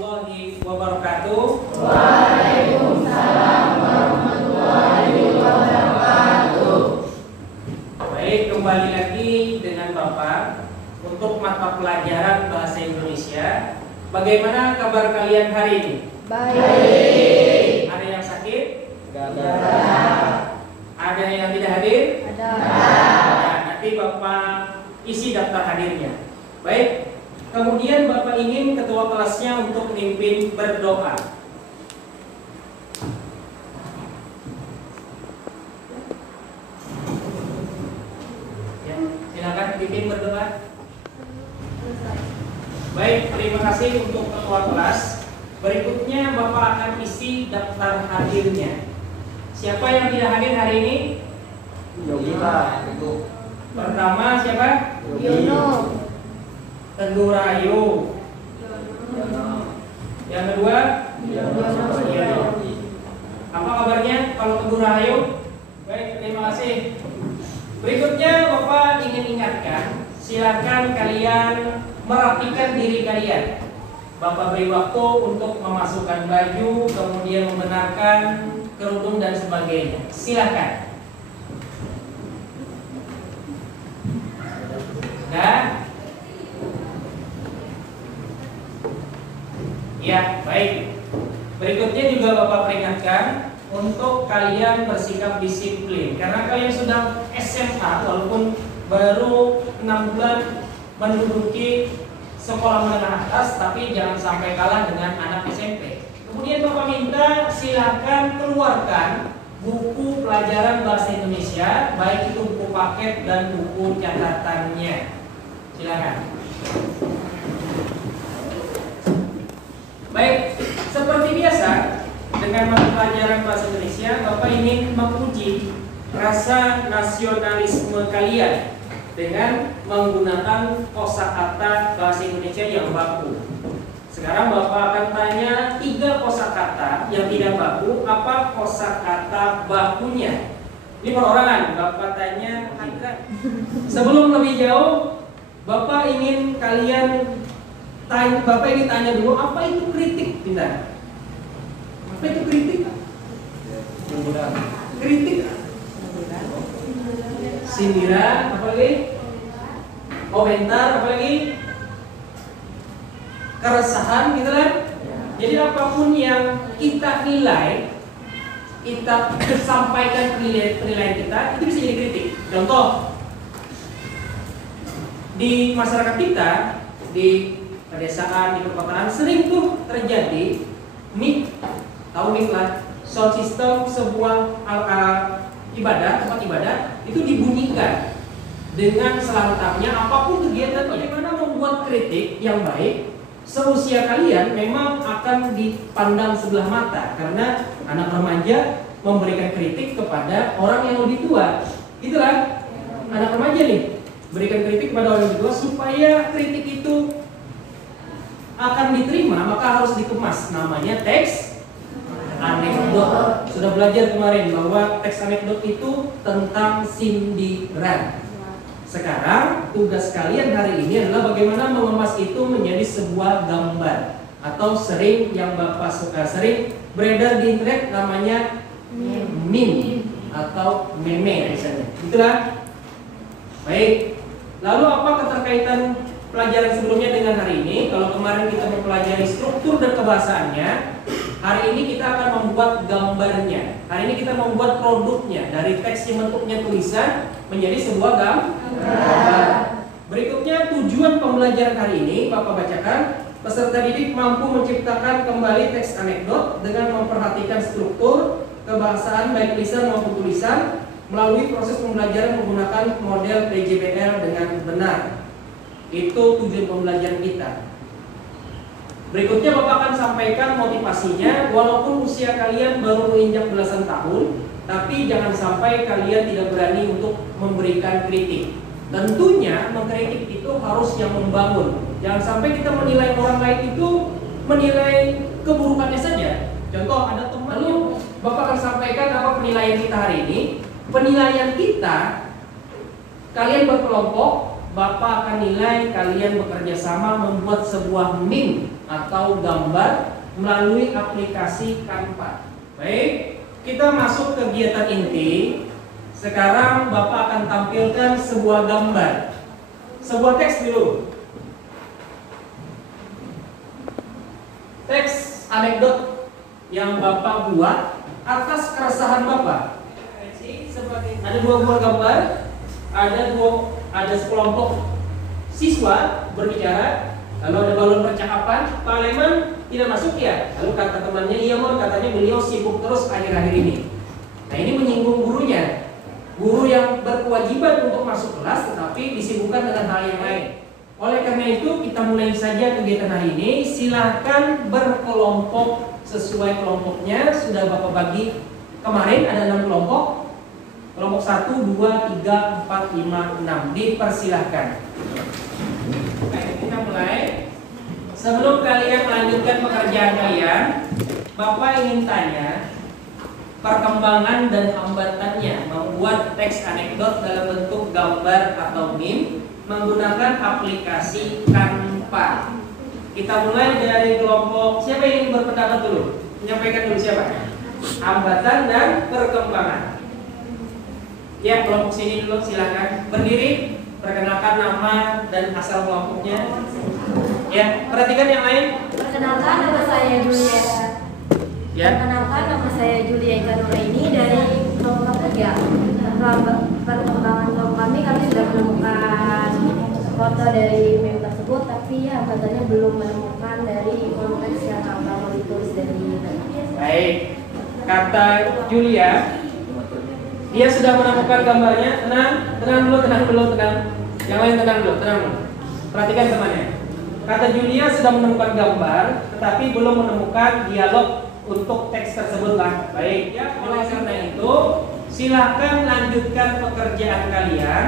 warahmatullahi wabarakatuh. Waalaikumsalam warahmatullahi wabarakatuh. Baik, kembali lagi dengan Bapak untuk mata pelajaran Bahasa Indonesia. Bagaimana kabar kalian hari ini? Baik. Ada yang sakit? Ada. Ada yang tidak hadir? Ada. Nah, nanti Bapak isi daftar hadirnya. Baik. Kemudian Bapak ingin ketua kelasnya untuk memimpin berdoa. Ya, silakan pimpin berdoa. Baik, terima kasih untuk ketua kelas. Berikutnya Bapak akan isi daftar hadirnya. Siapa yang tidak hadir hari ini? Yogi Pak. Pertama siapa? Yono. Teguh Rahayu. Yang kedua? Yono. Apa kabarnya kalau Teguh Rahayu? Baik, terima kasih. Berikutnya Bapak ingin ingatkan, silakan kalian merapikan diri kalian. Bapak beri waktu untuk memasukkan baju, kemudian membenarkan kerudung dan sebagainya. Silakan. Nah, ya, baik. Berikutnya juga Bapak peringatkan untuk kalian bersikap disiplin. Karena kalian sudah SMA, walaupun baru 6 bulan menduduki sekolah menengah atas, tapi jangan sampai kalah dengan anak SMP. Kemudian Bapak minta silakan keluarkan buku pelajaran Bahasa Indonesia, baik itu buku paket dan buku catatannya. Silakan. Baik, seperti biasa dengan mata pelajaran Bahasa Indonesia, Bapak ingin menguji rasa nasionalisme kalian dengan menggunakan kosakata Bahasa Indonesia yang baku. Sekarang Bapak akan tanya 3 kosakata yang tidak baku, apa kosakata bakunya? Ini perorangan, Bapak tanya Andra. Sebelum lebih jauh, Bapak ingin tanya dulu, apa itu kritik, Pintar? Apa itu kritik? Kritik. Sindiran, apa lagi? Komentar, apa lagi? Keresahan, gitu kan? Jadi apapun yang kita nilai, kita sampaikan penilaian kita, itu bisa jadi kritik. Contoh, di masyarakat kita, di pedesaan, di perkotaan sering tuh terjadi mic, tahu mic lah, sound system sebuah ibadah, tempat ibadah itu dibunyikan dengan selantangnya apapun kegiatan. Bagaimana membuat kritik yang baik seusia kalian memang akan dipandang sebelah mata, karena anak remaja memberikan kritik kepada orang yang lebih tua, gitu kan? Anak remaja nih berikan kritik kepada orang yang lebih tua, supaya kritik itu akan diterima maka harus dikemas, namanya teks anekdot. Sudah belajar kemarin bahwa teks anekdot itu tentang sindiran. Sekarang tugas kalian hari ini adalah bagaimana mengemas itu menjadi sebuah gambar, atau sering yang Bapak suka sering beredar di internet namanya meme atau meme misalnya. Itulah. Baik. Lalu apa keterkaitan pelajaran sebelumnya dengan hari ini? Kalau kemarin kita mempelajari struktur dan kebahasaannya, hari ini kita akan membuat gambarnya. Hari ini kita membuat produknya dari teks yang bentuknya tulisan menjadi sebuah gambar. Berikutnya tujuan pembelajaran hari ini Bapak bacakan. Peserta didik mampu menciptakan kembali teks anekdot dengan memperhatikan struktur kebahasaan baik lisan maupun tulisan melalui proses pembelajaran menggunakan model PJBL dengan benar. Itu tujuan pembelajaran kita. Berikutnya Bapak akan sampaikan motivasinya. Walaupun usia kalian baru menginjak belasan tahun, tapi jangan sampai kalian tidak berani untuk memberikan kritik. Tentunya mengkritik itu harus yang membangun. Jangan sampai kita menilai orang lain itu menilai keburukannya saja. Contoh, ada teman, lalu Bapak akan sampaikan apa penilaian kita hari ini. Penilaian kita, kalian berkelompok Bapak akan nilai kalian bekerja sama membuat sebuah meme atau gambar melalui aplikasi Canva. Baik, kita masuk kegiatan inti. Sekarang Bapak akan tampilkan sebuah gambar, sebuah teks dulu. Teks anekdot yang Bapak buat atas keresahan Bapak. Ada dua buah gambar, ada sekelompok siswa berbicara, lalu ada balon percakapan. Pak Leman tidak masuk ya? Lalu kata temannya, iya Mon, katanya beliau sibuk terus akhir-akhir ini. Nah ini menyinggung gurunya. Guru yang berkewajiban untuk masuk kelas tetapi disibukkan dengan hal yang lain. Oleh karena itu kita mulai saja kegiatan hari ini. Silahkan berkelompok sesuai kelompoknya. Sudah Bapak bagi kemarin ada 6 kelompok. Kelompok 1, 2, 3, 4, 5, 6. Dipersilahkan. Baik, kita mulai. Sebelum kalian melanjutkan pekerjaan kalian, Bapak ingin tanya perkembangan dan hambatannya membuat teks anekdot dalam bentuk gambar atau meme menggunakan aplikasi Canva. Kita mulai dari kelompok, siapa yang ingin berpendapat dulu? Menyampaikan dulu siapa? Hambatan dan perkembangan. Ya, kelompok sini dulu silakan. Berdiri, perkenalkan nama dan asal kelompoknya. Ya, perhatikan yang lain. Perkenalkan, nama saya Julia. Ya. Perkenalkan, nama saya Julia Eka Nuraini dari kelompok 3. Perkembangan kelompok kami sudah menemukan foto dari meme tersebut, tapi hambatannya belum menemukan dari konteks yang mau ditulis dari Baik, kata Julia, dia sudah menemukan gambarnya. Tenang dulu. Yang lain tenang dulu. Perhatikan temannya. Kata Julia sudah menemukan gambar, tetapi belum menemukan dialog untuk teks tersebut lah. Baik, ya. Oleh karena itu, silahkan lanjutkan pekerjaan kalian.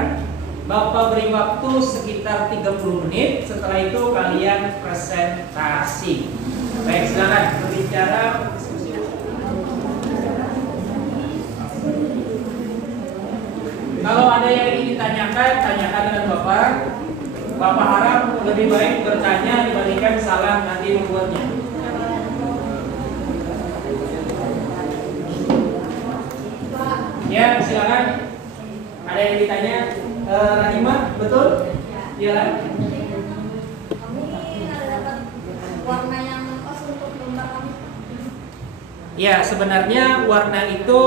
Bapak beri waktu sekitar 30 menit. Setelah itu kalian presentasi. Baik, silakan berbicara. Kalau ada yang ingin ditanyakan, tanyakan dengan Bapak. Bapak harap lebih baik bertanya dibandingkan salah nanti membuatnya. Ya, silakan. Ada yang ditanya? Rahimah, betul? Iya. Kami dapat warna yang pas untuk gambar kami. Ya, sebenarnya warna itu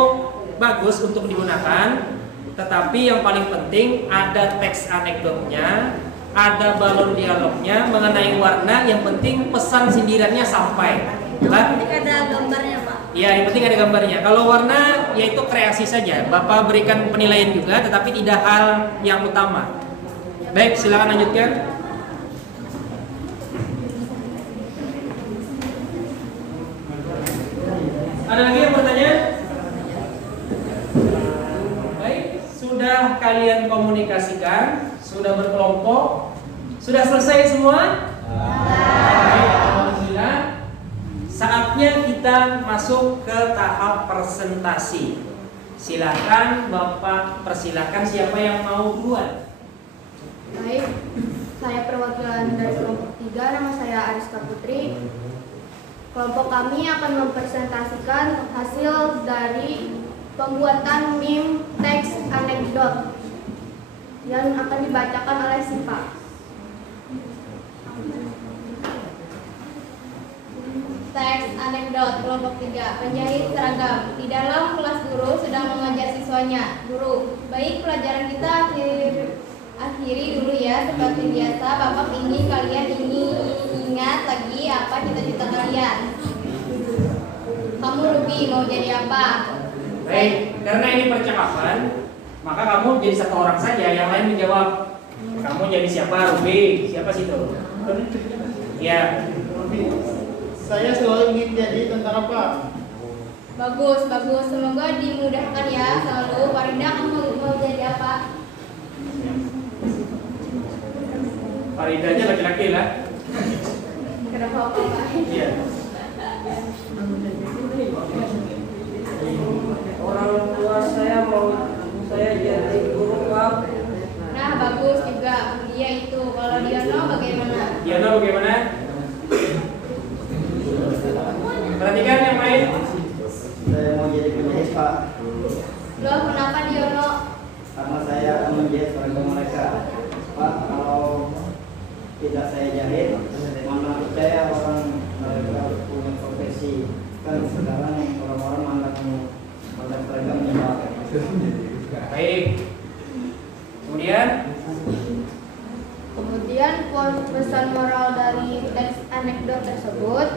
bagus untuk digunakan, tetapi yang paling penting ada teks anekdotnya, ada balon dialognya mengenai warna. Yang penting pesan sindirannya sampai. Yang penting ada gambarnya, Pak. Ya, yang penting ada gambarnya. Kalau warna, yaitu kreasi saja. Bapak berikan penilaian juga, tetapi tidak hal yang utama. Baik, silakan lanjutkan. Ada lagi yang bertanya? Baik, sudah kalian komunikasikan, sudah berkelompok, sudah selesai semua? Baik, alhamdulillah. Saatnya kita masuk ke tahap presentasi. Silakan Bapak persilakan siapa yang mau duluan. Baik, saya perwakilan dari kelompok 3, nama saya Ariska Putri. Kelompok kami akan mempresentasikan hasil dari pembuatan meme teks anekdot yang akan dibacakan oleh Sipa. Teks anekdot kelompok 3. Penjahit seragam. Di dalam kelas guru sedang mengajar siswanya. Guru, baik pelajaran kita akhiri dulu ya. Seperti biasa, Bapak ingin kalian ingat lagi apa cita-cita kalian. Kamu Ruby mau jadi apa? Baik, karena ini percakapan, maka kamu jadi satu orang saja, yang lain menjawab. Kamu jadi siapa, Ruby? Siapa situ? Ya. Saya selalu ingin jadi tentara, Pak. Bagus, bagus. Semoga dimudahkan ya selalu. Farida, kamu mau jadi apa? Faridanya laki-laki lah. Kenapa Pak? Iya. Orang tua saya mau saya jadi guru, Pak. Nah, bagus juga. Iya itu. Kalau Diono bagaimana? Diono bagaimana? Perhatikan yang lain. Saya mau jadi penjahit, Pak. Loh, kenapa Diono? Karena saya akan menjahit seragam mereka. Pak, kalau tidak saya jahit, mana percaya orang mereka punya profesi. Kan sekarang orang-orang mandang seragamnya, Pak. Baik. Kemudian pesan moral dari teks anekdot tersebut,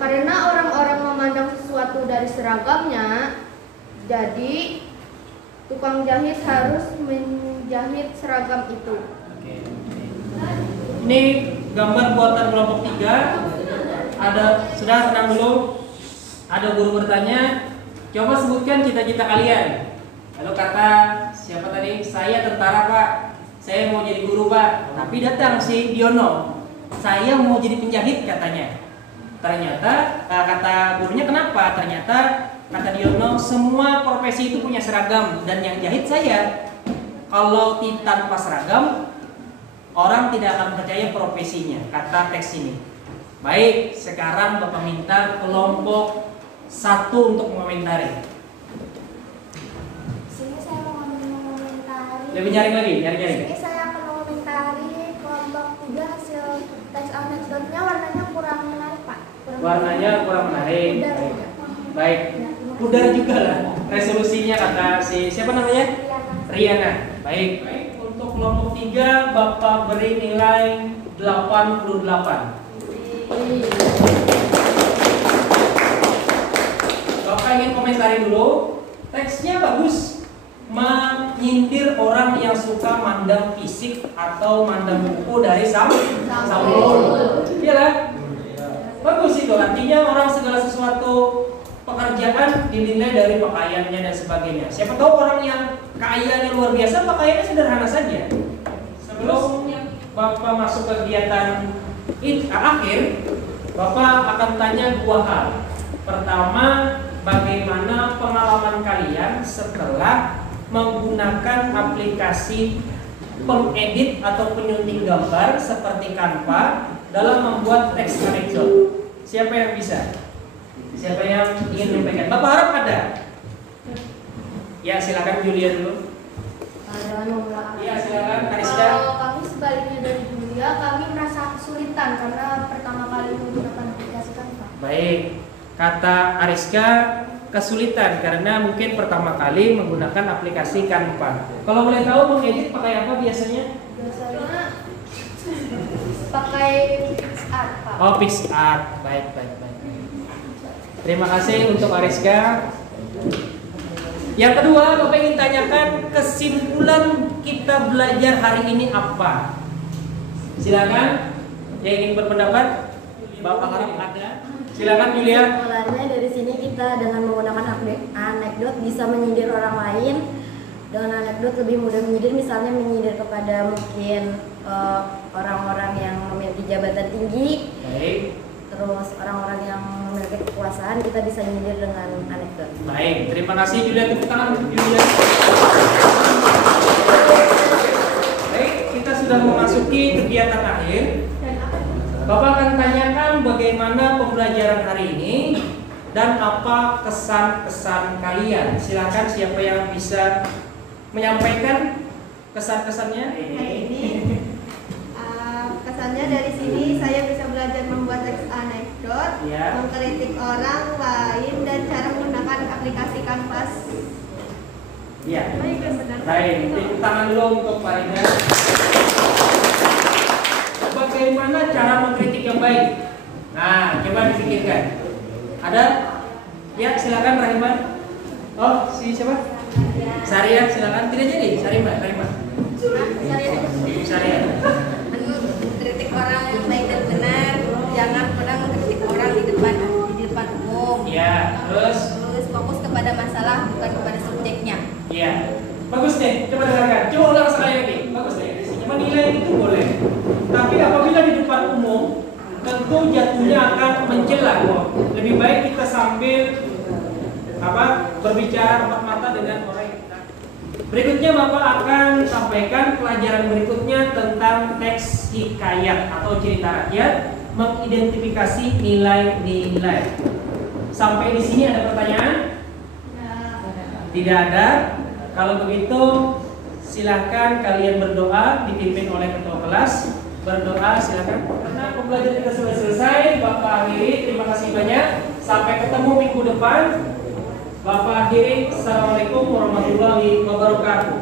karena orang-orang memandang sesuatu dari seragamnya, jadi tukang jahit harus menjahit seragam itu. Oke. Ini gambar buatan kelompok 3. Sudah tenang dulu. Ada guru bertanya, coba sebutkan cita-cita kalian. Lalu kata siapa tadi? Saya tentara, Pak. Saya mau jadi guru, Pak. Tapi datang si Diono. Saya mau jadi penjahit katanya. Ternyata kata gurunya, kenapa? Ternyata kata Diono, semua profesi itu punya seragam dan yang jahit saya. Kalau tanpa seragam, orang tidak akan percaya profesinya, kata teks ini. Baik, sekarang Bapak minta kelompok 1 untuk mengomentari. Sini saya mau mengomentari. Lebih nyaring lagi, nyaring. Sini saya akan mengomentari kelompok 3 hasil teks anekdotnya warnanya kurang menarik, Pak. Warnanya kurang menarik. Pudar. Baik, pudar juga lah. Resolusinya kata siapa namanya? Riana. Baik. Untuk kelompok 3 Bapak beri nilai 88. Bapak ingin komentari dulu. Teksnya bagus, menyindir orang yang suka mandang fisik atau mandang buku dari sampul. Iya lah. Bagus itu, artinya orang segala sesuatu pekerjaan dinilai dari pakaiannya dan sebagainya. Siapa tahu orang yang kayanya luar biasa, pakaiannya sederhana saja. Sebelum Bapak masuk kegiatan akhir, Bapak akan tanya 2 hal. Pertama, bagaimana pengalaman kalian setelah menggunakan aplikasi pengedit atau penyunting gambar seperti Canva dalam membuat teks anekdot? Siapa yang bisa? Siapa yang ingin menyampaikan? Bapak harap ada. Ya, silakan Julia dulu. Ya, silakan Ariska. Kalau kami sebaliknya dari Julia, kami merasa kesulitan karena pertama kali menggunakan aplikasi Canva. Baik, kata Ariska kesulitan karena mungkin pertama kali menggunakan aplikasi Canva. Kalau boleh tahu mengedit pakai apa biasanya? Biasanya pakai PixArt, Pak. Oh, PixArt. Baik. Terima kasih untuk Ariska. Yang kedua, Bapak ingin tanyakan kesimpulan kita belajar hari ini apa? Silakan yang ingin berpendapat. Bapak harap ada. Silakan Julia. Kesimpulannya dari sini kita dengan menggunakan anekdot bisa menyindir orang lain. Dengan anekdot lebih mudah menyindir, misalnya menyindir kepada mungkin orang-orang yang memiliki jabatan tinggi. Baik. Terus orang-orang yang memiliki kekuasaan, kita bisa menyindir dengan anekdot. Baik, terima kasih Julia. Tepuk tangan untuk Julia. Baik, kita sudah memasuki kegiatan akhir. Bapak akan tanyakan bagaimana pembelajaran hari ini dan apa kesan-kesan kalian. Silakan siapa yang bisa menyampaikan kesan-kesannya. Kesannya dari sini saya bisa belajar membuat teks anekdot, Ya. mengkritik orang lain dan cara menggunakan aplikasi Canvas. Iya. Benar. Baik, tepuk tangan dulu untuk Pak Rina. Bagaimana cara mengkritik yang baik? Nah, coba dipikirkan. Ada? Ya, silakan Rahimah. Oh, siapa? Saria, silakan. Tidak jadi, Rahimah. Saria. Kritik orang yang baik dan benar, jangan pernah mengkritik orang di depan umum. Ya, terus? Terus fokus kepada masalah bukan kepada subjeknya. Iya. Bagus deh, coba dengarkan. Coba ulang sekali lagi. Bagus deh. Menilai itu boleh. Tapi apabila di depan umum, tentu jatuhnya akan mencela. Lebih baik kita sambil berbicara empat mata dengan orang yang kita Berikutnya Bapak akan sampaikan pelajaran berikutnya tentang teks hikayat atau cerita rakyat, mengidentifikasi nilai-nilai. Sampai di sini ada pertanyaan? Tidak ada. Kalau begitu silahkan kalian berdoa, dipimpin oleh ketua kelas. Berdoa silahkan. Karena pembelajaran kita sudah selesai, Bapak akhiri. Terima kasih banyak. Sampai ketemu minggu depan. Bapak akhiri. Assalamualaikum warahmatullahi wabarakatuh.